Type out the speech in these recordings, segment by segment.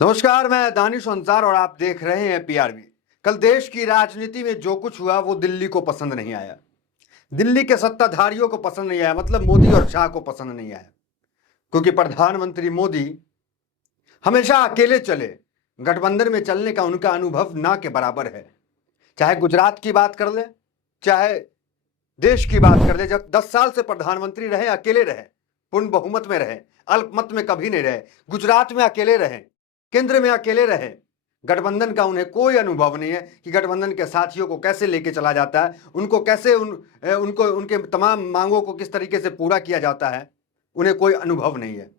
नमस्कार, मैं दानिश अंसार और आप देख रहे हैं पीआरबी। कल देश की राजनीति में जो कुछ हुआ वो दिल्ली को पसंद नहीं आया। दिल्ली के सत्ताधारियों को पसंद नहीं आया, मतलब मोदी और शाह को पसंद नहीं आया, क्योंकि प्रधानमंत्री मोदी हमेशा अकेले चले। गठबंधन में चलने का उनका अनुभव ना के बराबर है। चाहे गुजरात की बात कर ले, चाहे देश की बात कर ले, जब 10 साल से प्रधानमंत्री रहे, अकेले रहे, पूर्ण बहुमत में रहे, अल्पमत में कभी नहीं रहे। गुजरात में अकेले रहे, केंद्र में अकेले रहे। गठबंधन का उन्हें कोई अनुभव नहीं है कि गठबंधन के साथियों को कैसे लेके चला जाता है, उनको कैसे उनको उनके तमाम मांगों को किस तरीके से पूरा किया जाता है, उन्हें कोई अनुभव नहीं है।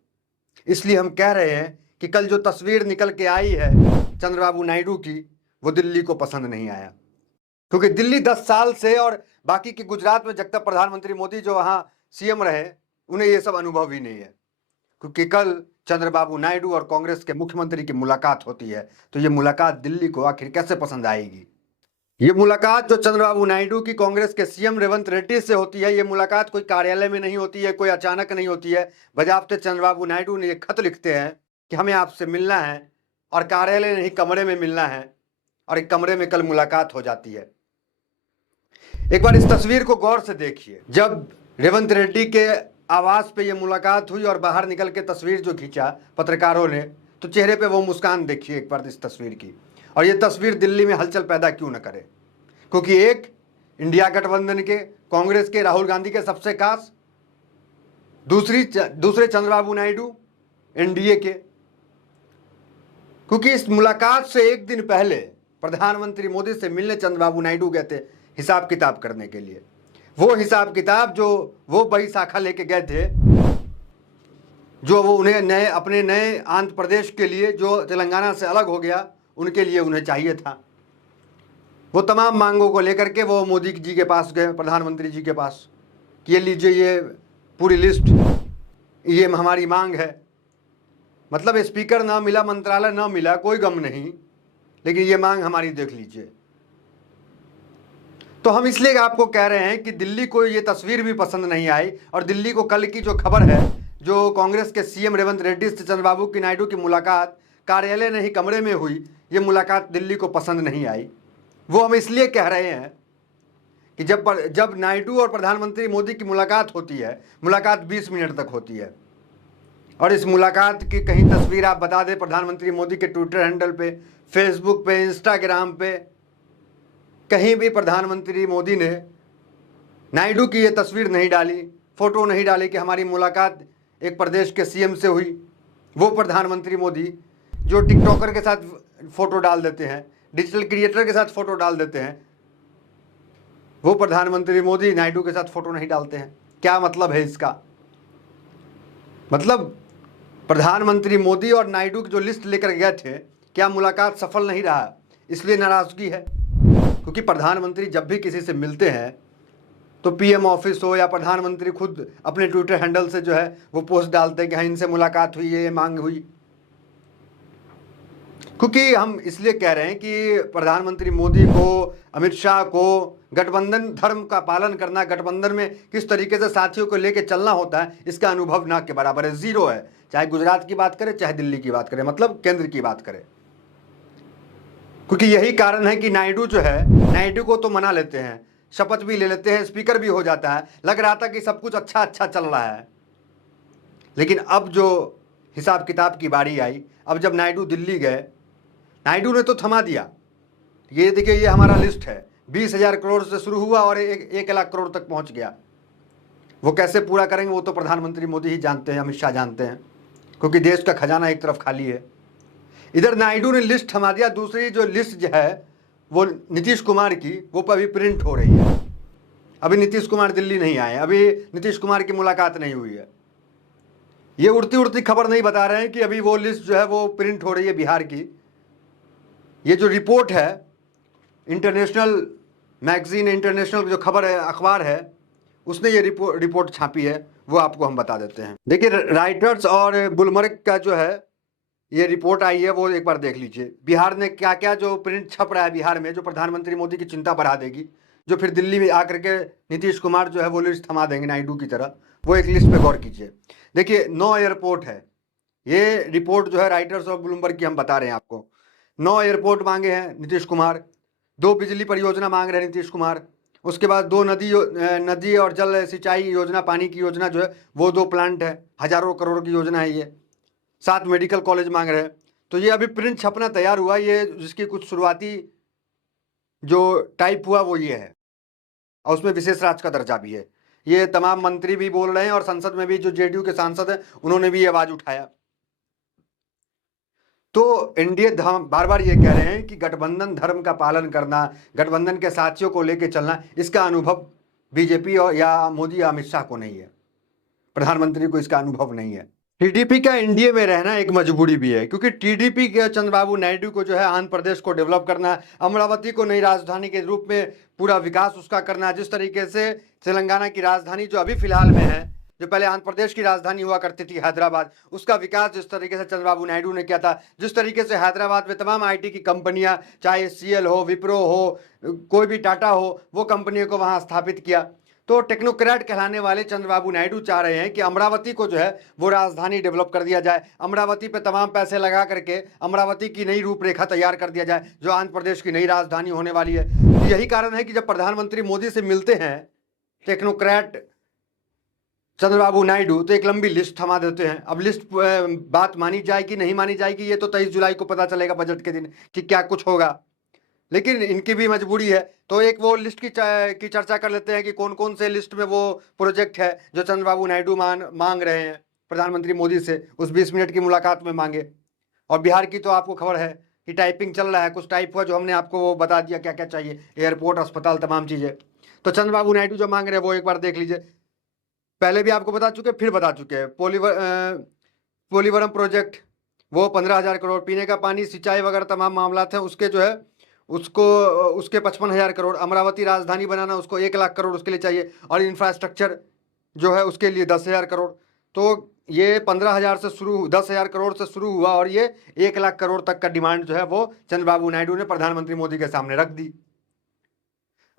इसलिए हम कह रहे हैं कि कल जो तस्वीर निकल के आई है चंद्रबाबू नायडू की, वो दिल्ली को पसंद नहीं आया, क्योंकि दिल्ली 10 साल से और बाकी के गुजरात में जब तक प्रधानमंत्री मोदी जो वहाँ सीएम रहे, उन्हें ये सब अनुभव ही नहीं है। क्योंकि कल चंद्रबाबू नायडू और कांग्रेस के मुख्यमंत्री की मुलाकात होती है, तो ये मुलाकात दिल्ली को आखिर कैसे पसंद आएगी। ये मुलाकात जो चंद्रबाबू नायडू की कांग्रेस के सीएम रेवंत रेड्डी से होती है, ये मुलाकात कोई कार्यालय में नहीं होती है, कोई अचानक नहीं होती है। बजाबते चंद्रबाबू नायडू ने ये खत लिखते हैं कि हमें आपसे मिलना है, और कार्यालय नहीं कमरे में मिलना है, और एक कमरे में कल मुलाकात हो जाती है। एक बार इस तस्वीर को गौर से देखिए। जब रेवंत रेड्डी के आवास पे ये मुलाकात हुई और बाहर निकल के तस्वीर जो खींचा पत्रकारों ने, तो चेहरे पे वो मुस्कान देखिए एक बार इस तस्वीर की। और ये तस्वीर दिल्ली में हलचल पैदा क्यों न करे, क्योंकि एक इंडिया गठबंधन के कांग्रेस के राहुल गांधी के सबसे खास, दूसरे चंद्रबाबू नायडू एनडीए के। क्योंकि इस मुलाकात से एक दिन पहले प्रधानमंत्री मोदी से मिलने चंद्रबाबू नायडू गए थे हिसाब किताब करने के लिए। वो हिसाब किताब जो वो बड़ी शाखा लेके गए थे, जो वो उन्हें अपने नए आंध्र प्रदेश के लिए जो तेलंगाना से अलग हो गया, उनके लिए उन्हें चाहिए था। वो तमाम मांगों को लेकर के वो मोदी जी के पास गए, प्रधानमंत्री जी के पास, कि ये लीजिए, ये पूरी लिस्ट, ये हमारी मांग है। मतलब स्पीकर ना मिला, मंत्रालय ना मिला, कोई गम नहीं, लेकिन ये मांग हमारी देख लीजिए। तो हम इसलिए आपको कह रहे हैं कि दिल्ली को ये तस्वीर भी पसंद नहीं आई, और दिल्ली को कल की जो खबर है, जो कांग्रेस के सीएम रेवंत रेड्डी से चंद्रबाबू की नायडू की मुलाकात कार्यालय नहीं कमरे में हुई, ये मुलाकात दिल्ली को पसंद नहीं आई। वो हम इसलिए कह रहे हैं कि जब नायडू और प्रधानमंत्री मोदी की मुलाकात होती है, मुलाकात 20 मिनट तक होती है, और इस मुलाकात की कहीं तस्वीर आप बता दें प्रधानमंत्री मोदी के ट्विटर हैंडल पे, फेसबुक पे, इंस्टाग्राम पे, कहीं भी प्रधानमंत्री मोदी ने नायडू की ये तस्वीर नहीं डाली, फोटो नहीं डाली कि हमारी मुलाकात एक प्रदेश के सीएम से हुई। वो प्रधानमंत्री मोदी जो टिकटॉकर के साथ फोटो डाल देते हैं, डिजिटल क्रिएटर के साथ फोटो डाल देते हैं, वो प्रधानमंत्री मोदी नायडू के साथ फोटो नहीं डालते हैं। क्या मतलब है इसका? मतलब प्रधानमंत्री मोदी और नायडू की जो लिस्ट लेकर गए थे, क्या मुलाकात सफल नहीं रहा, इसलिए नाराजगी है? क्योंकि प्रधानमंत्री जब भी किसी से मिलते हैं तो पीएम ऑफिस हो या प्रधानमंत्री खुद अपने ट्विटर हैंडल से जो है वो पोस्ट डालते हैं कि हाँ इनसे मुलाकात हुई है, ये मांग हुई। क्योंकि हम इसलिए कह रहे हैं कि प्रधानमंत्री मोदी को, अमित शाह को गठबंधन धर्म का पालन करना, गठबंधन में किस तरीके से साथियों को लेकर चलना होता है, इसका अनुभव ना के बराबर है, जीरो है। चाहे गुजरात की बात करें, चाहे दिल्ली की बात करें, मतलब केंद्र की बात करें। क्योंकि यही कारण है कि नायडू जो है, नायडू को तो मना लेते हैं, शपथ भी ले लेते हैं, स्पीकर भी हो जाता है, लग रहा था कि सब कुछ अच्छा अच्छा चल रहा है। लेकिन अब जो हिसाब किताब की बारी आई, अब जब नायडू दिल्ली गए, नायडू ने तो थमा दिया। ये देखिए, ये हमारा लिस्ट है, 20,000 करोड़ से शुरू हुआ और 1 लाख करोड़ तक पहुंच गया। वो कैसे पूरा करेंगे वो तो प्रधानमंत्री मोदी ही जानते हैं, अमित शाह जानते हैं, क्योंकि देश का खजाना एक तरफ खाली है। इधर नायडू ने लिस्ट थमा दिया, दूसरी जो लिस्ट जो है वो नीतीश कुमार की, वो अभी प्रिंट हो रही है। अभी नीतीश कुमार दिल्ली नहीं आए, अभी नीतीश कुमार की मुलाकात नहीं हुई है। ये उड़ती उड़ती खबर नहीं बता रहे हैं कि अभी वो लिस्ट जो है वो प्रिंट हो रही है बिहार की। ये जो रिपोर्ट है, इंटरनेशनल मैगजीन, इंटरनेशनल जो खबर है, अखबार है, उसने ये रिपोर्ट छापी है, वो आपको हम बता देते हैं। देखिए, राइटर्स और बुलमर्ग का जो है ये रिपोर्ट आई है, वो एक बार देख लीजिए। बिहार ने क्या क्या जो प्रिंट छप रहा है बिहार में, जो प्रधानमंत्री मोदी की चिंता बढ़ा देगी, जो फिर दिल्ली में आकर के नीतीश कुमार जो है वो लिस्ट थमा देंगे नायडू की तरह, वो एक लिस्ट पे गौर कीजिए। देखिए, 9 एयरपोर्ट है, ये रिपोर्ट जो है राइटर्स ऑफ ब्लूमबर्ग की हम बता रहे हैं आपको। 9 एयरपोर्ट मांगे हैं नीतीश कुमार, 2 बिजली परियोजना मांग रहे हैं नीतीश कुमार, उसके बाद 2 नदी और जल सिंचाई योजना, पानी की योजना जो है वो 2 प्लांट है, हजारों करोड़ की योजना है ये। 7 मेडिकल कॉलेज मांग रहे हैं। तो ये अभी प्रिंट छपना तैयार हुआ, ये जिसकी कुछ शुरुआती जो टाइप हुआ वो ये है, और उसमें विशेष राज्य का दर्जा भी है। ये तमाम मंत्री भी बोल रहे हैं और संसद में भी जो जेडीयू के सांसद हैं उन्होंने भी ये आवाज उठाया। तो एनडीए बार बार ये कह रहे हैं कि गठबंधन धर्म का पालन करना, गठबंधन के साथियों को लेकर चलना, इसका अनुभव बीजेपी और या मोदी या अमित शाह को नहीं है, प्रधानमंत्री को इसका अनुभव नहीं है। टीडीपी का एनडीए में रहना एक मजबूरी भी है, क्योंकि टीडीपी के चंद्रबाबू नायडू को जो है आंध्र प्रदेश को डेवलप करना, अमरावती को नई राजधानी के रूप में पूरा विकास उसका करना, जिस तरीके से तेलंगाना की राजधानी जो अभी फिलहाल में है, जो पहले आंध्र प्रदेश की राजधानी हुआ करती थी हैदराबाद, उसका विकास जिस तरीके से चंद्रबाबू नायडू ने किया था, जिस तरीके से हैदराबाद में तमाम आईटी की कंपनियां, चाहे सीएल हो, विप्रो हो, कोई भी टाटा हो, वो कंपनियों को वहां स्थापित किया। तो टेक्नोक्रेट कहलाने वाले चंद्रबाबू नायडू चाह रहे हैं कि अमरावती को जो है वो राजधानी डेवलप कर दिया जाए, अमरावती पे तमाम पैसे लगा करके अमरावती की नई रूपरेखा तैयार कर दिया जाए, जो आंध्र प्रदेश की नई राजधानी होने वाली है। तो यही कारण है कि जब प्रधानमंत्री मोदी से मिलते हैं टेक्नोक्रेट चंद्रबाबू नायडू, तो एक लंबी लिस्ट थमा देते हैं। अब लिस्ट बात मानी जाएगी नहीं मानी जाएगी ये तो 23 जुलाई को पता चलेगा बजट के दिन कि क्या कुछ होगा, लेकिन इनकी भी मजबूरी है। तो एक वो लिस्ट की चर्चा कर लेते हैं कि कौन कौन से लिस्ट में वो प्रोजेक्ट है जो चंद्रबाबू नायडू मांग रहे हैं प्रधानमंत्री मोदी से, उस 20 मिनट की मुलाकात में मांगे। और बिहार की तो आपको खबर है कि टाइपिंग चल रहा है, कुछ टाइप हुआ जो हमने आपको वो बता दिया क्या क्या चाहिए, एयरपोर्ट, अस्पताल, तमाम चीज़ें। तो चंद्रबाबू नायडू जो मांग रहे हैं वो एक बार देख लीजिए, पहले भी आपको बता चुके फिर बता चुके हैं। पोलीवरम प्रोजेक्ट वो 15,000 करोड़, पीने का पानी, सिंचाई वगैरह तमाम मामला थे उसके जो है उसको उसके 55,000 करोड़, अमरावती राजधानी बनाना उसको 1 लाख करोड़ उसके लिए चाहिए, और इंफ्रास्ट्रक्चर जो है उसके लिए 10,000 करोड़। तो ये 15,000 से शुरू, 10,000 करोड़ से शुरू हुआ और ये 1 लाख करोड़ तक का डिमांड जो है वो चंद्रबाबू नायडू ने प्रधानमंत्री मोदी के सामने रख दी।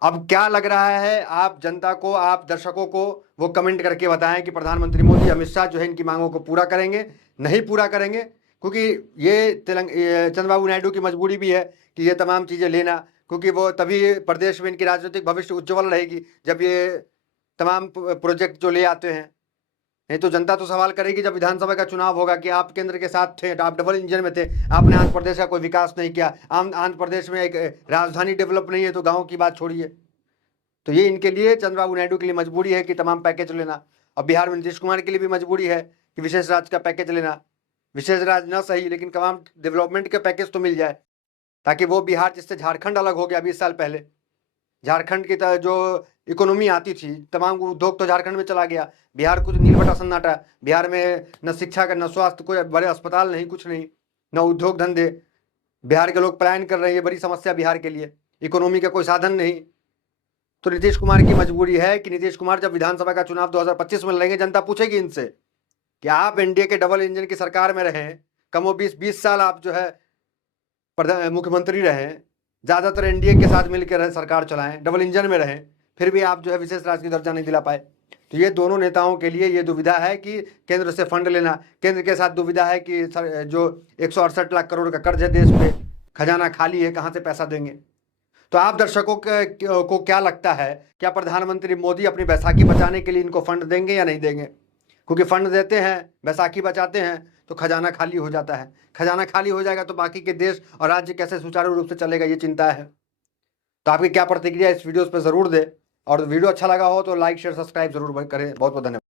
अब क्या लग रहा है आप जनता को, आप दर्शकों को वो कमेंट करके बताएं कि प्रधानमंत्री मोदी, अमित शाह जो है इनकी मांगों को पूरा करेंगे नहीं पूरा करेंगे, क्योंकि ये चंद्रबाबू नायडू की मजबूरी भी है कि ये तमाम चीज़ें लेना, क्योंकि वो तभी प्रदेश में इनकी राजनीतिक भविष्य उज्ज्वल रहेगी जब ये तमाम प्रोजेक्ट जो ले आते हैं। नहीं तो जनता तो सवाल करेगी जब विधानसभा का चुनाव होगा कि आप केंद्र के साथ थे, आप डबल इंजन में थे, आपने आंध्र प्रदेश का कोई विकास नहीं किया, आंध्र प्रदेश में एक राजधानी डेवलप नहीं है, तो गाँव की बात छोड़िए। तो ये इनके लिए, चंद्रबाबू नायडू के लिए मजबूरी है कि तमाम पैकेज लेना। और बिहार में नीतीश कुमार के लिए भी मजबूरी है कि विशेष राज्य का पैकेज लेना, विशेष राज्य ना सही लेकिन तमाम डेवलपमेंट के पैकेज तो मिल जाए, ताकि वो बिहार जिससे झारखंड अलग हो गया 20 साल पहले, झारखंड की जो इकोनॉमी आती थी, तमाम उद्योग तो झारखंड में चला गया, बिहार कुछ नीलबटा सन्नाटा, बिहार में न शिक्षा का, न स्वास्थ्य, कोई बड़े अस्पताल नहीं, कुछ नहीं, न उद्योग धंधे, बिहार के लोग पलायन कर रहे हैं, ये बड़ी समस्या बिहार के लिए, इकोनॉमी का कोई साधन नहीं। तो नीतीश कुमार की मजबूरी है कि नीतीश कुमार जब विधानसभा का चुनाव 2025 में लड़ेंगे, जनता पूछेगी इनसे कि आप एनडीए के डबल इंजन की सरकार में रहें, कमो 20 साल आप जो है मुख्यमंत्री रहें, ज़्यादातर एनडीए के साथ मिलकर सरकार चलाएं, डबल इंजन में रहें, फिर भी आप जो है विशेष राज्य की दर्जा नहीं दिला पाए। तो ये दोनों नेताओं के लिए ये दुविधा है कि केंद्र से फंड लेना, केंद्र के साथ दुविधा है कि जो 168 लाख करोड़ का कर्ज है देश पे, खजाना खाली है, कहाँ से पैसा देंगे। तो आप दर्शकों को क्या लगता है, क्या प्रधानमंत्री मोदी अपनी बैसाखी बचाने के लिए इनको फंड देंगे या नहीं देंगे? क्योंकि फंड देते हैं, बैसाखी बचाते हैं तो खजाना खाली हो जाता है, खजाना खाली हो जाएगा तो बाकी के देश और राज्य कैसे सुचारू रूप से चलेगा, ये चिंता है। तो आपकी क्या प्रतिक्रिया इस वीडियो पर ज़रूर दें, और वीडियो अच्छा लगा हो तो लाइक शेयर सब्सक्राइब जरूर करें। बहुत बहुत धन्यवाद।